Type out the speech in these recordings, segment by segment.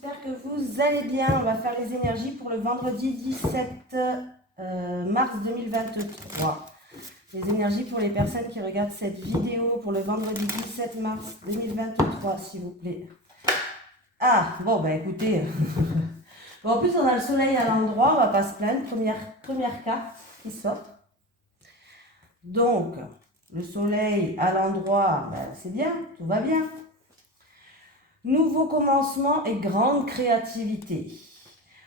j'espère que vous allez bien. On va faire les énergies pour le vendredi 17 mars 2023. Les énergies pour les personnes qui regardent cette vidéo pour le vendredi 17 mars 2023, s'il vous plaît. Ah, bon, bah écoutez. Bon, en plus, on a le soleil à l'endroit, on va pas se plaindre. Première carte qui sort. Donc, le soleil à l'endroit, ben, c'est bien, tout va bien. Nouveau commencement et grande créativité.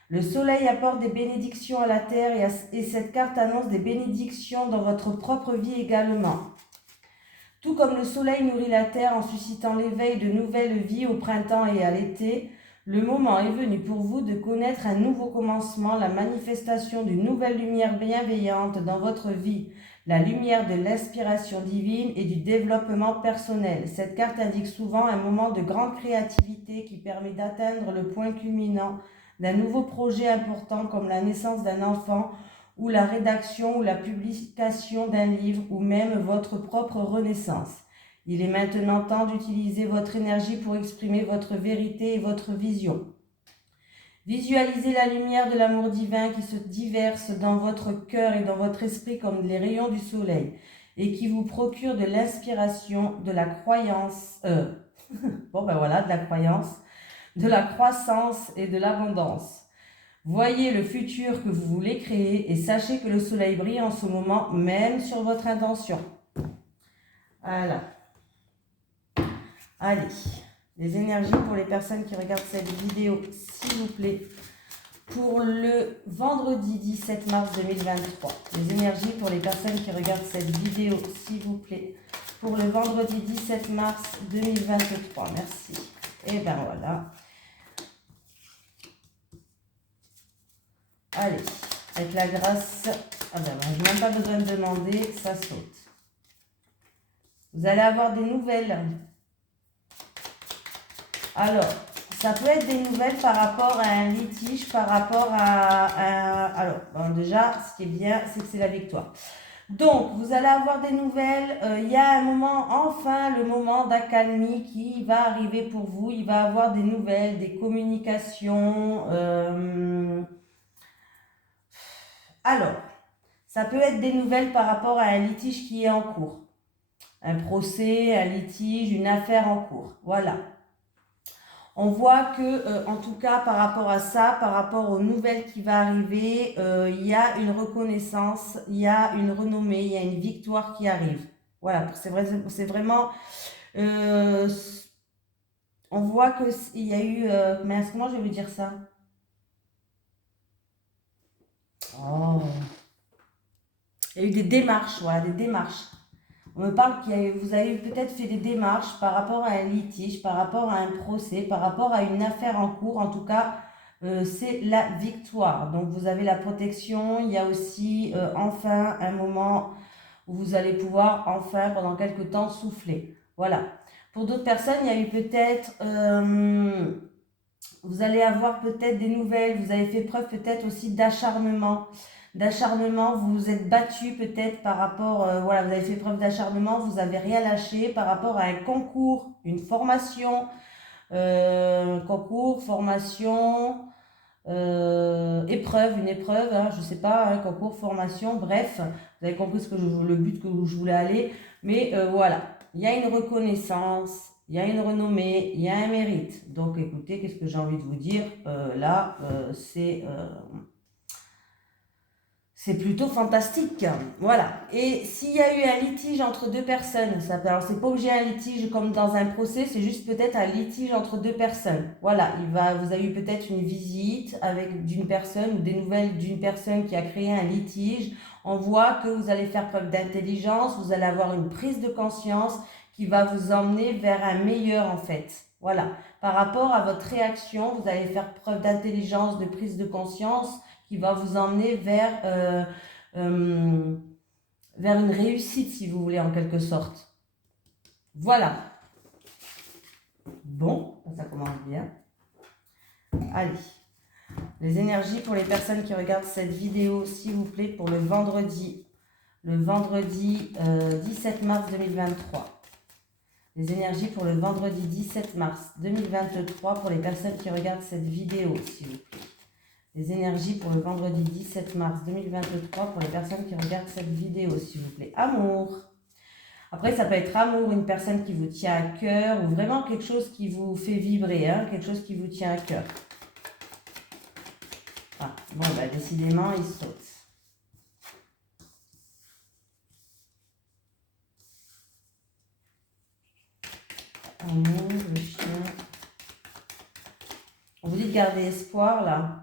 Le soleil apporte des bénédictions à la terre et cette carte annonce des bénédictions dans votre propre vie également. Tout comme le soleil nourrit la terre en suscitant l'éveil de nouvelles vies au printemps et à l'été, le moment est venu pour vous de connaître un nouveau commencement, la manifestation d'une nouvelle lumière bienveillante dans votre vie, la lumière de l'inspiration divine et du développement personnel. Cette carte indique souvent un moment de grande créativité qui permet d'atteindre le point culminant d'un nouveau projet important comme la naissance d'un enfant ou la rédaction ou la publication d'un livre ou même votre propre renaissance. Il est maintenant temps d'utiliser votre énergie pour exprimer votre vérité et votre vision. Visualisez la lumière de l'amour divin qui se déverse dans votre cœur et dans votre esprit comme les rayons du soleil et qui vous procure de l'inspiration, de la croyance, de la croyance, de la croissance et de l'abondance. Voyez le futur que vous voulez créer et sachez que le soleil brille en ce moment, même sur votre intention. Voilà. Allez, les énergies pour les personnes qui regardent cette vidéo, s'il vous plaît, pour le vendredi 17 mars 2023. Les énergies pour les personnes qui regardent cette vidéo, s'il vous plaît, pour le vendredi 17 mars 2023. Merci. Et ben voilà. Allez, avec la grâce, je n'ai même pas besoin de demander, ça saute. Vous allez avoir des nouvelles. Alors, ça peut être des nouvelles par rapport à un litige, par rapport à un... Alors, bon, déjà, ce qui est bien, c'est que c'est la victoire. Donc, vous allez avoir des nouvelles. Il y a un moment, enfin, le moment d'accalmie qui va arriver pour vous. Il va y avoir des nouvelles, des communications. Alors, ça peut être des nouvelles par rapport à un litige qui est en cours. Un procès, un litige, une affaire en cours. Voilà. On voit que, en tout cas, par rapport à ça, par rapport aux nouvelles qui vont arriver, il y a une reconnaissance, il y a une renommée, il y a une victoire qui arrive. Voilà, c'est vraiment... on voit qu'il y a eu... mais comment je vais vous dire ça? Oh. Il y a eu des démarches, voilà, des démarches. On me parle que vous avez peut-être fait des démarches par rapport à un litige, par rapport à un procès, par rapport à une affaire en cours. En tout cas, c'est la victoire. Donc, vous avez la protection. Il y a aussi enfin un moment où vous allez pouvoir enfin, pendant quelques temps, souffler. Voilà. Pour d'autres personnes, il y a eu peut-être... vous allez avoir peut-être des nouvelles. Vous avez fait preuve peut-être aussi d'acharnement. Vous vous êtes battu peut-être par rapport, vous avez fait preuve d'acharnement, vous n'avez rien lâché par rapport à un concours, une formation, épreuve, une épreuve, je ne sais pas, concours, formation, bref, vous avez compris le but que je voulais aller, mais voilà, il y a une reconnaissance, il y a une renommée, il y a un mérite. Donc écoutez, qu'est-ce que j'ai envie de vous dire, c'est plutôt fantastique, voilà. Et s'il y a eu un litige entre deux personnes, alors c'est pas obligé un litige comme dans un procès, c'est juste peut-être un litige entre deux personnes. Voilà, vous avez eu peut-être une visite d'une personne ou des nouvelles d'une personne qui a créé un litige. On voit que vous allez faire preuve d'intelligence, vous allez avoir une prise de conscience qui va vous emmener vers un meilleur en fait. Voilà, par rapport à votre réaction, vous allez faire preuve d'intelligence, de prise de conscience, qui va vous emmener vers une réussite, si vous voulez, en quelque sorte. Voilà. Bon, ça commence bien. Allez. Les énergies pour les personnes qui regardent cette vidéo, s'il vous plaît, pour le vendredi 17 mars 2023. Les énergies pour le vendredi 17 mars 2023 pour les personnes qui regardent cette vidéo, s'il vous plaît. Les énergies pour le vendredi 17 mars 2023 pour les personnes qui regardent cette vidéo, s'il vous plaît. Amour. Après, ça peut être amour, une personne qui vous tient à cœur ou vraiment quelque chose qui vous fait vibrer, hein, quelque chose qui vous tient à cœur. Ah, bon, bah, décidément, il saute. Amour, le chien. On vous dit de garder espoir, là.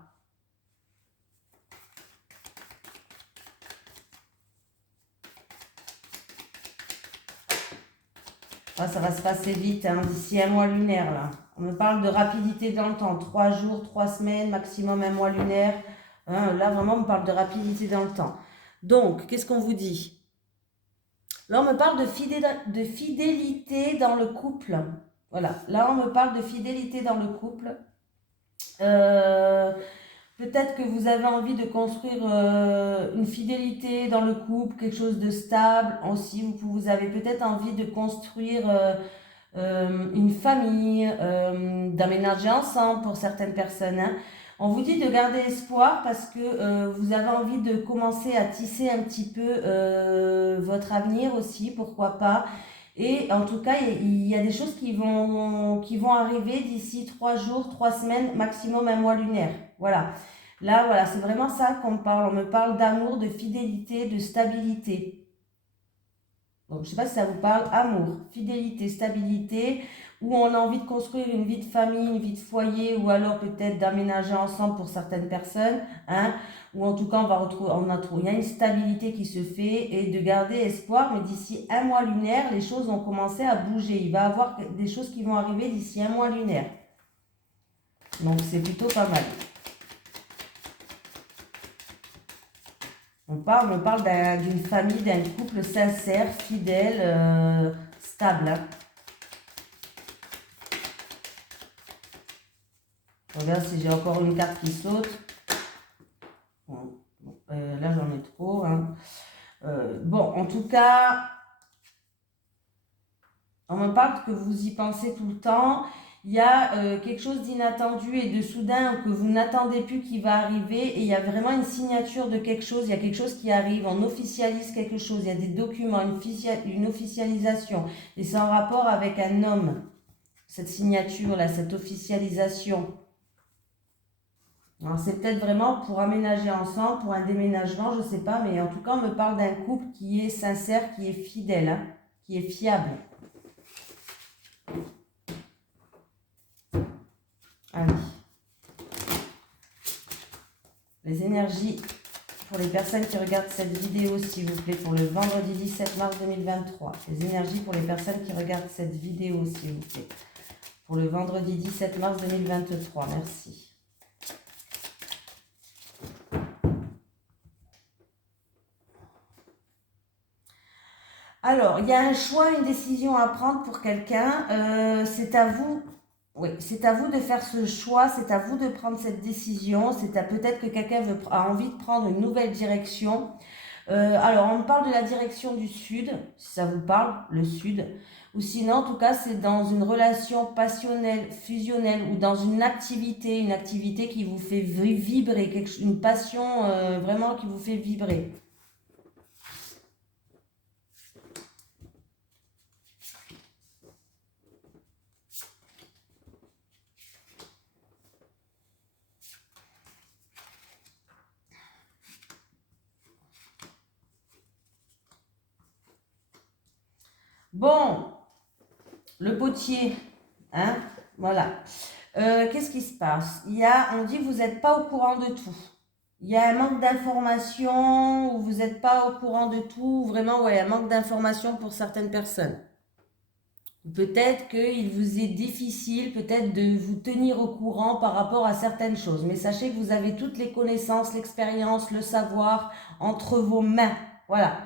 Ah, ça va se passer vite, hein, d'ici un mois lunaire, là. On me parle de rapidité dans le temps. 3 jours, 3 semaines, maximum un mois lunaire. Hein, là, vraiment, on me parle de rapidité dans le temps. Donc, qu'est-ce qu'on vous dit? Là, on me parle de fidélité dans le couple. Voilà. Là, on me parle de fidélité dans le couple. Peut-être que vous avez envie de construire une fidélité dans le couple, quelque chose de stable. Aussi, vous avez peut-être envie de construire une famille, d'aménager ensemble pour certaines personnes. Hein. On vous dit de garder espoir parce que vous avez envie de commencer à tisser un petit peu votre avenir aussi, pourquoi pas. Et en tout cas, il y a des choses qui vont arriver d'ici 3 jours, 3 semaines, maximum un mois lunaire. Voilà. Là, voilà, c'est vraiment ça qu'on me parle. On me parle d'amour, de fidélité, de stabilité. Donc, je ne sais pas si ça vous parle. Amour, fidélité, stabilité, où on a envie de construire une vie de famille, une vie de foyer, ou alors peut-être d'aménager ensemble pour certaines personnes. Hein, ou en tout cas, il y a une stabilité qui se fait et de garder espoir. Mais d'ici un mois lunaire, les choses vont commencer à bouger. Il va y avoir des choses qui vont arriver d'ici un mois lunaire. Donc, c'est plutôt pas mal. On me parle d'une famille, d'un couple sincère, fidèle, stable. Hein. Je regarde si j'ai encore une carte qui saute. Bon, là, j'en ai trop. Hein. Bon, en tout cas, on me parle que vous y pensez tout le temps. Il y a quelque chose d'inattendu et de soudain que vous n'attendez plus qui va arriver et il y a vraiment une signature de quelque chose, il y a quelque chose qui arrive, on officialise quelque chose, il y a des documents, une officialisation et c'est en rapport avec un homme, cette signature-là, cette officialisation. Alors c'est peut-être vraiment pour aménager ensemble, pour un déménagement, je ne sais pas, mais en tout cas on me parle d'un couple qui est sincère, qui est fidèle, hein, qui est fiable. Allez. Les énergies pour les personnes qui regardent cette vidéo, s'il vous plaît, pour le vendredi 17 mars 2023. Les énergies pour les personnes qui regardent cette vidéo, s'il vous plaît, pour le vendredi 17 mars 2023. Merci. Alors, il y a un choix, une décision à prendre pour quelqu'un. C'est à vous. Oui, c'est à vous de faire ce choix, c'est à vous de prendre cette décision, peut-être que quelqu'un a envie de prendre une nouvelle direction. Alors, on me parle de la direction du sud, si ça vous parle, le sud. Ou sinon, en tout cas, c'est dans une relation passionnelle, fusionnelle ou dans une activité qui vous fait vibrer, une passion vraiment qui vous fait vibrer. Bon, le potier, hein, voilà. Qu'est-ce qui se passe? On dit que vous n'êtes pas au courant de tout. Il y a un manque d'information, ou vous n'êtes pas au courant de tout, vraiment, ouais, un manque d'information pour certaines personnes. Peut-être qu'il vous est difficile, peut-être de vous tenir au courant par rapport à certaines choses. Mais sachez que vous avez toutes les connaissances, l'expérience, le savoir entre vos mains. Voilà.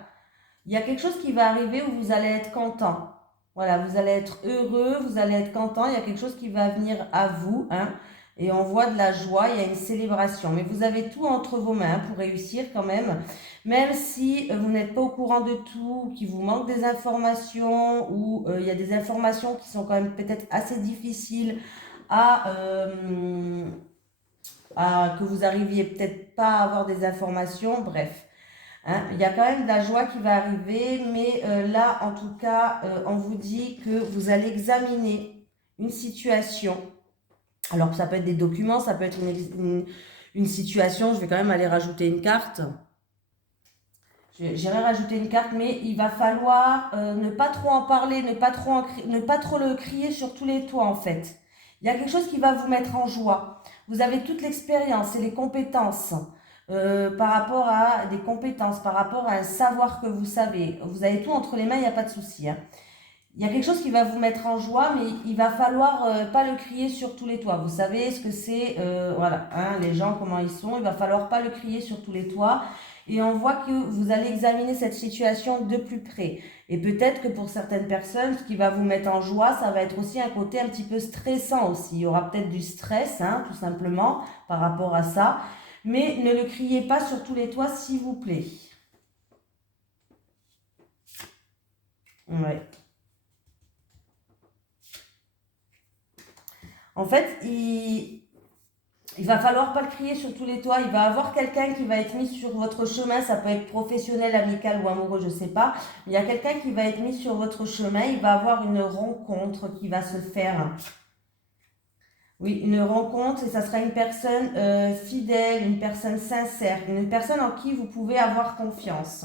Il y a quelque chose qui va arriver où vous allez être content. Voilà, vous allez être heureux, vous allez être content. Il y a quelque chose qui va venir à vous. Hein. Et on voit de la joie, il y a une célébration. Mais vous avez tout entre vos mains pour réussir quand même. Même si vous n'êtes pas au courant de tout, qu'il vous manque des informations ou il y a des informations qui sont quand même peut-être assez difficiles que vous arriviez peut-être pas à avoir des informations, bref. Hein, il y a quand même de la joie qui va arriver, mais là, en tout cas, on vous dit que vous allez examiner une situation. Alors, ça peut être des documents, ça peut être une situation. Je vais quand même aller rajouter une carte. J'irai rajouter une carte, mais il va falloir ne pas trop en parler, ne pas trop le crier sur tous les toits, en fait. Il y a quelque chose qui va vous mettre en joie. Vous avez toute l'expérience et les compétences par rapport à des compétences, par rapport à un savoir que vous savez. Vous avez tout entre les mains, il n'y a pas de souci. Hein. Il y a quelque chose qui va vous mettre en joie, mais il va falloir pas le crier sur tous les toits. Vous savez ce que c'est, voilà, hein, les gens, comment ils sont. Il va falloir pas le crier sur tous les toits. Et on voit que vous allez examiner cette situation de plus près. Et peut-être que pour certaines personnes, ce qui va vous mettre en joie, ça va être aussi un côté un petit peu stressant aussi. Il y aura peut-être du stress, hein, tout simplement, par rapport à ça. Mais ne le criez pas sur tous les toits, s'il vous plaît. Ouais. En fait, il va falloir pas le crier sur tous les toits. Il va y avoir quelqu'un qui va être mis sur votre chemin. Ça peut être professionnel, amical ou amoureux, je sais pas. Il y a quelqu'un qui va être mis sur votre chemin. Il va avoir une rencontre qui va se faire. Oui, une rencontre et ça sera une personne fidèle, une personne sincère, une personne en qui vous pouvez avoir confiance.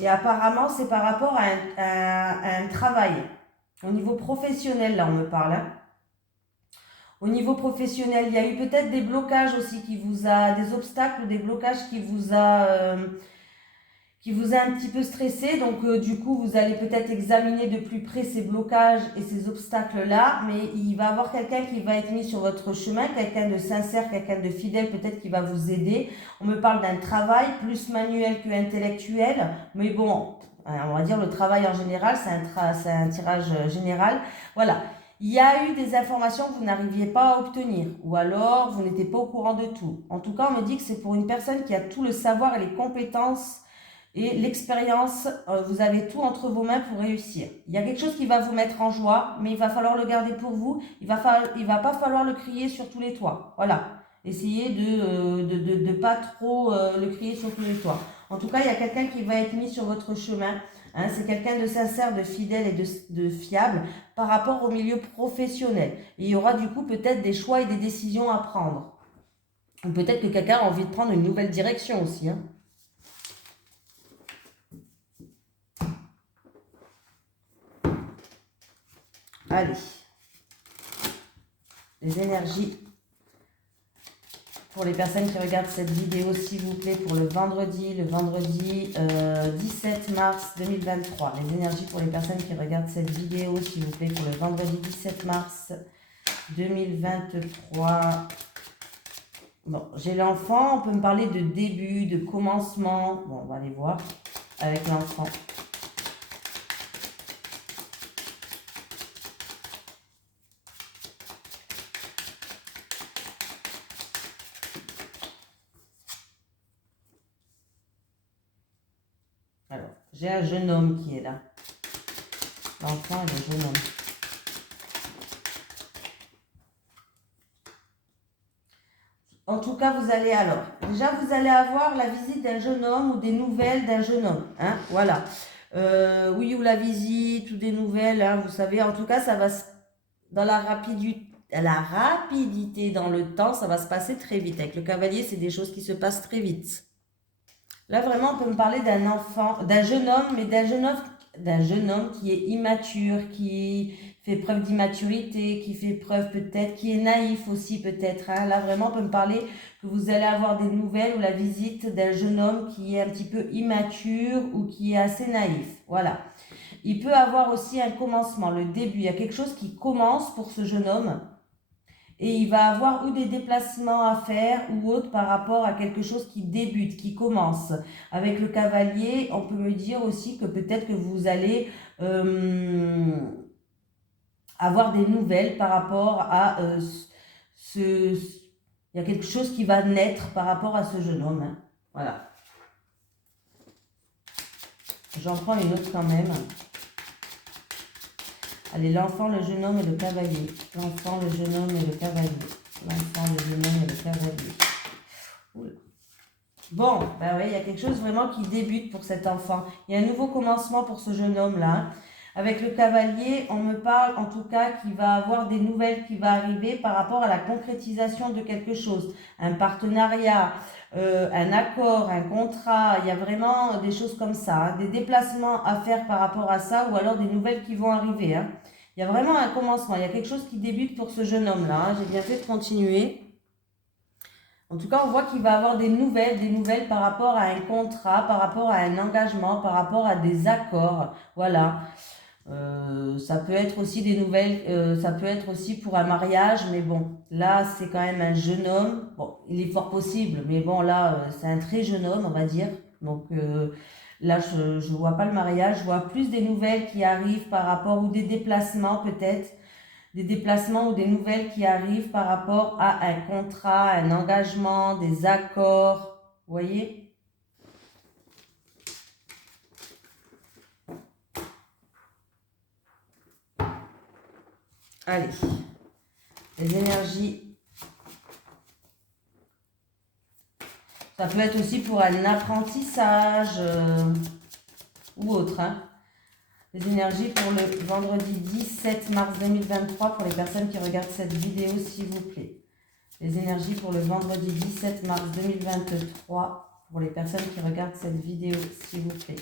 Et apparemment, c'est par rapport à un travail. Au niveau professionnel, là, on me parle. Hein. Au niveau professionnel, il y a eu peut-être des blocages aussi des obstacles ou des blocages qui vous a un petit peu stressé. Donc, du coup, vous allez peut-être examiner de plus près ces blocages et ces obstacles-là. Mais il va y avoir quelqu'un qui va être mis sur votre chemin, quelqu'un de sincère, quelqu'un de fidèle, peut-être qui va vous aider. On me parle d'un travail plus manuel que intellectuel. Mais bon, on va dire le travail en général, c'est un tirage général. Voilà. Il y a eu des informations que vous n'arriviez pas à obtenir, ou alors vous n'étiez pas au courant de tout. En tout cas, on me dit que c'est pour une personne qui a tout le savoir et les compétences et l'expérience. Vous avez tout entre vos mains pour réussir. Il y a quelque chose qui va vous mettre en joie, mais il va falloir le garder pour vous. Il va pas falloir le crier sur tous les toits. Voilà. Essayez de pas trop le crier sur tous les toits. En tout cas, il y a quelqu'un qui va être mis sur votre chemin. Hein, c'est quelqu'un de sincère, de fidèle et de fiable par rapport au milieu professionnel. Et il y aura du coup peut-être des choix et des décisions à prendre. Ou peut-être que quelqu'un a envie de prendre une nouvelle direction aussi. Hein. Allez. Les énergies pour les personnes qui regardent cette vidéo, s'il vous plaît, pour le vendredi 17 mars 2023. Les énergies pour les personnes qui regardent cette vidéo, s'il vous plaît, pour le vendredi 17 mars 2023. Bon, j'ai l'enfant, on peut me parler de début, de commencement. Bon, on va aller voir avec l'enfant. Alors, j'ai un jeune homme qui est là. L'enfant et le jeune homme. En tout cas, vous allez avoir la visite d'un jeune homme ou des nouvelles d'un jeune homme. Hein, voilà. Oui, ou la visite ou des nouvelles. Hein, vous savez, en tout cas, ça va dans la rapidité dans le temps, ça va se passer très vite. Avec le cavalier, c'est des choses qui se passent très vite. Là, vraiment, on peut me parler d'un enfant, d'un jeune homme, mais d'un jeune homme qui est immature, qui fait preuve d'immaturité, qui fait preuve peut-être, qui est naïf aussi peut-être. Hein. Là, vraiment, on peut me parler que vous allez avoir des nouvelles ou la visite d'un jeune homme qui est un petit peu immature ou qui est assez naïf. Voilà. Il peut avoir aussi un commencement, le début. Il y a quelque chose qui commence pour ce jeune homme. Et il va avoir ou des déplacements à faire ou autre par rapport à quelque chose qui débute, qui commence. Avec le cavalier, on peut me dire aussi que peut-être que vous allez avoir des nouvelles par rapport à il y a quelque chose qui va naître par rapport à ce jeune homme. Hein. Voilà. J'en prends une autre quand même. Allez, l'enfant, le jeune homme et le cavalier. L'enfant, le jeune homme et le cavalier. L'enfant, le jeune homme et le cavalier. Oula. Bon, ben oui, il y a quelque chose vraiment qui débute pour cet enfant. Il y a un nouveau commencement pour ce jeune homme-là. Avec le cavalier, on me parle en tout cas qu'il va avoir des nouvelles qui vont arriver par rapport à la concrétisation de quelque chose. Un partenariat, un accord, un contrat, il y a vraiment des choses comme ça. Hein, des déplacements à faire par rapport à ça ou alors des nouvelles qui vont arriver. Hein. Il y a vraiment un commencement, il y a quelque chose qui débute pour ce jeune homme-là. Hein. J'ai bien fait de continuer. En tout cas, on voit qu'il va avoir des nouvelles par rapport à un contrat, par rapport à un engagement, par rapport à des accords. Voilà. Ça peut être aussi des nouvelles, ça peut être aussi pour un mariage, mais bon, là, c'est quand même un jeune homme. Bon, il est fort possible, mais bon, là, c'est un très jeune homme, on va dire. Donc, là, je ne vois pas le mariage, je vois plus des nouvelles qui arrivent par rapport, ou des déplacements peut-être, des déplacements ou des nouvelles qui arrivent par rapport à un contrat, un engagement, des accords, vous voyez? Allez, les énergies. Ça peut être aussi pour un apprentissage ou autre. Hein. Les énergies pour le vendredi 17 mars 2023 pour les personnes qui regardent cette vidéo, s'il vous plaît. Les énergies pour le vendredi 17 mars 2023 pour les personnes qui regardent cette vidéo, s'il vous plaît.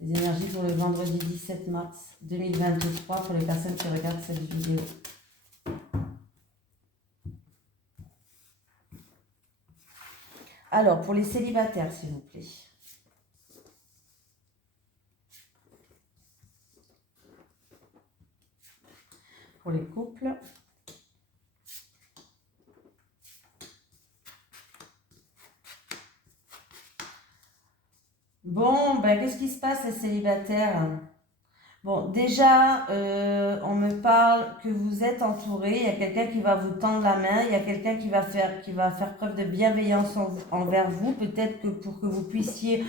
Les énergies pour le vendredi 17 mars 2023 pour les personnes qui regardent cette vidéo. Alors, pour les célibataires, s'il vous plaît. Pour les couples. Bon, ben, qu'est-ce qui se passe, les célibataires? Bon, déjà, on me parle que vous êtes entouré, il y a quelqu'un qui va vous tendre la main, il y a quelqu'un qui va faire preuve de bienveillance envers vous, peut-être que pour que vous puissiez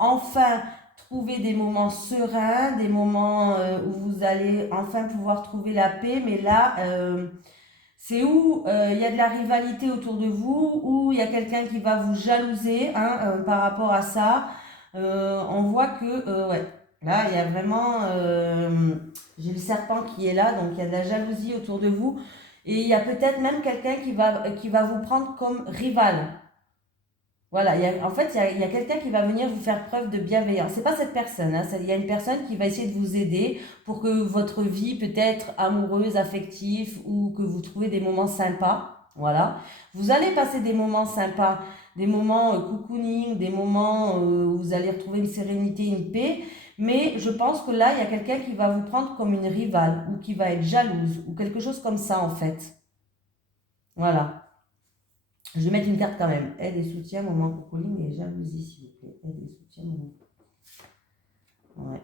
enfin trouver des moments sereins, des moments où vous allez enfin pouvoir trouver la paix, mais là, c'est où il y a de la rivalité autour de vous, où il y a quelqu'un qui va vous jalouser hein, par rapport à ça. On voit que, ouais, là, il y a vraiment, j'ai le serpent qui est là, donc il y a de la jalousie autour de vous. Et il y a peut-être même quelqu'un qui va vous prendre comme rival. Voilà, en fait, il y a quelqu'un qui va venir vous faire preuve de bienveillance. C'est pas cette personne, hein, il y a une personne qui va essayer de vous aider pour que votre vie, peut-être amoureuse, affective, ou que vous trouvez des moments sympas. Voilà. Vous allez passer des moments sympas, des moments cocooning, des moments où vous allez retrouver une sérénité, une paix. Mais je pense que là, il y a quelqu'un qui va vous prendre comme une rivale, ou qui va être jalouse, ou quelque chose comme ça, en fait. Voilà. Je vais mettre une carte quand même. Aide et soutien, moment cocooning et jalousie, s'il vous plaît. Aide et soutien, moment. Ouais.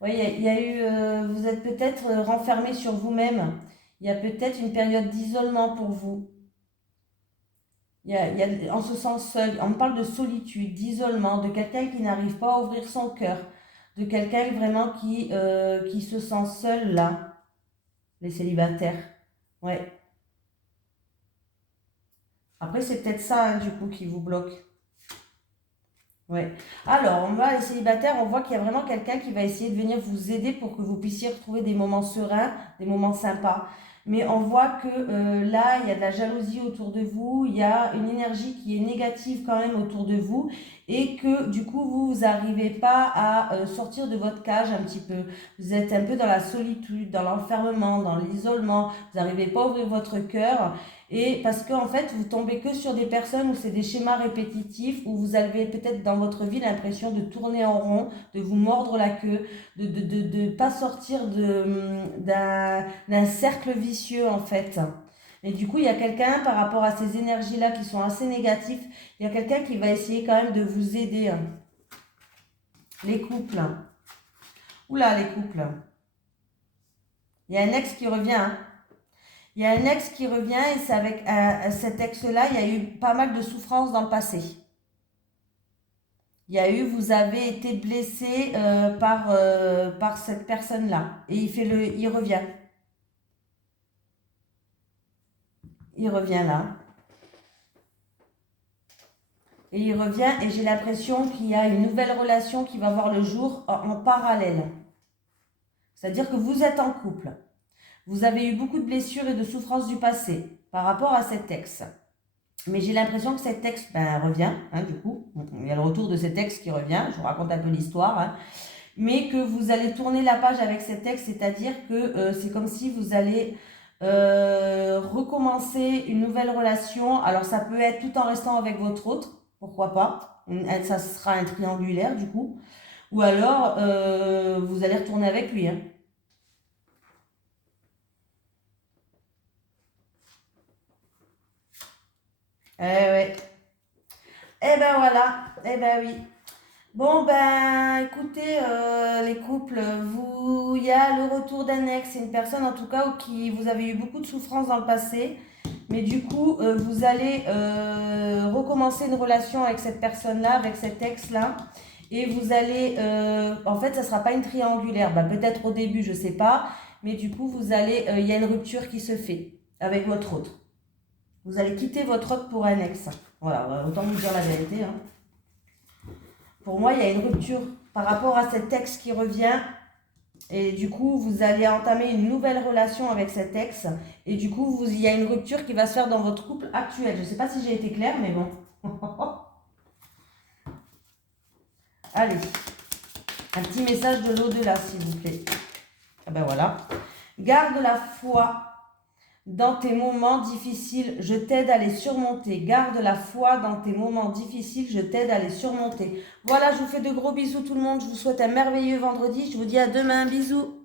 Oui, il y a eu. Vous êtes peut-être renfermé sur vous-même. Il y a peut-être une période d'isolement pour vous. On se sent seul. On parle de solitude, d'isolement, de quelqu'un qui n'arrive pas à ouvrir son cœur, de quelqu'un vraiment qui se sent seul là, les célibataires. Ouais. Après, c'est peut-être ça, hein, du coup, qui vous bloque. Ouais. Alors, on va les célibataires, on voit qu'il y a vraiment quelqu'un qui va essayer de venir vous aider pour que vous puissiez retrouver des moments sereins, des moments sympas. Mais on voit que là, il y a de la jalousie autour de vous, il y a une énergie qui est négative quand même autour de vous et que du coup, vous n'arrivez pas à sortir de votre cage un petit peu. Vous êtes un peu dans la solitude, dans l'enfermement, dans l'isolement, vous n'arrivez pas à ouvrir votre cœur. Et parce qu'en fait, vous tombez que sur des personnes où c'est des schémas répétitifs, où vous avez peut-être dans votre vie l'impression de tourner en rond, de vous mordre la queue, de pas sortir d'un cercle vicieux en fait. Et du coup, il y a quelqu'un, par rapport à ces énergies-là qui sont assez négatives, il y a quelqu'un qui va essayer quand même de vous aider. Hein. Les couples. Oula, les couples. Il y a un ex qui revient. Hein. Il y a un ex qui revient et c'est avec cet ex-là, il y a eu pas mal de souffrances dans le passé. Il y a eu, vous avez été blessé par cette personne-là. Et il revient. Il revient là. Et il revient et j'ai l'impression qu'il y a une nouvelle relation qui va voir le jour en parallèle. C'est-à-dire que vous êtes en couple. Vous avez eu beaucoup de blessures et de souffrances du passé par rapport à cet ex. Mais j'ai l'impression que cet ex revient, hein, du coup. Il y a le retour de cet ex qui revient. Je vous raconte un peu l'histoire. Hein. Mais que vous allez tourner la page avec cet ex, c'est-à-dire que c'est comme si vous allez recommencer une nouvelle relation. Alors ça peut être tout en restant avec votre autre, pourquoi pas. Ça sera un triangulaire du coup. Ou alors vous allez retourner avec lui. Hein. Ouais. Eh ben voilà, eh ben oui. Bon, écoutez, les couples, il y a le retour d'un ex, c'est une personne en tout cas qui vous avez eu beaucoup de souffrances dans le passé, mais du coup, vous allez recommencer une relation avec cette personne-là, avec cet ex-là, et vous allez, en fait, ça sera pas une triangulaire, peut-être au début, je sais pas, mais du coup, il y a une rupture qui se fait avec votre autre. Vous allez quitter votre autre pour un ex. Voilà, autant vous dire la vérité, hein. Pour moi, il y a une rupture par rapport à cet ex qui revient. Et du coup, vous allez entamer une nouvelle relation avec cet ex. Et du coup, il y a une rupture qui va se faire dans votre couple actuel. Je ne sais pas si j'ai été claire, mais bon. Allez. Un petit message de l'au-delà, s'il vous plaît. Ah ben voilà. Garde la foi dans tes moments difficiles, je t'aide à les surmonter. Garde la foi dans tes moments difficiles, je t'aide à les surmonter. Voilà, je vous fais de gros bisous tout le monde. Je vous souhaite un merveilleux vendredi. Je vous dis à demain. Bisous.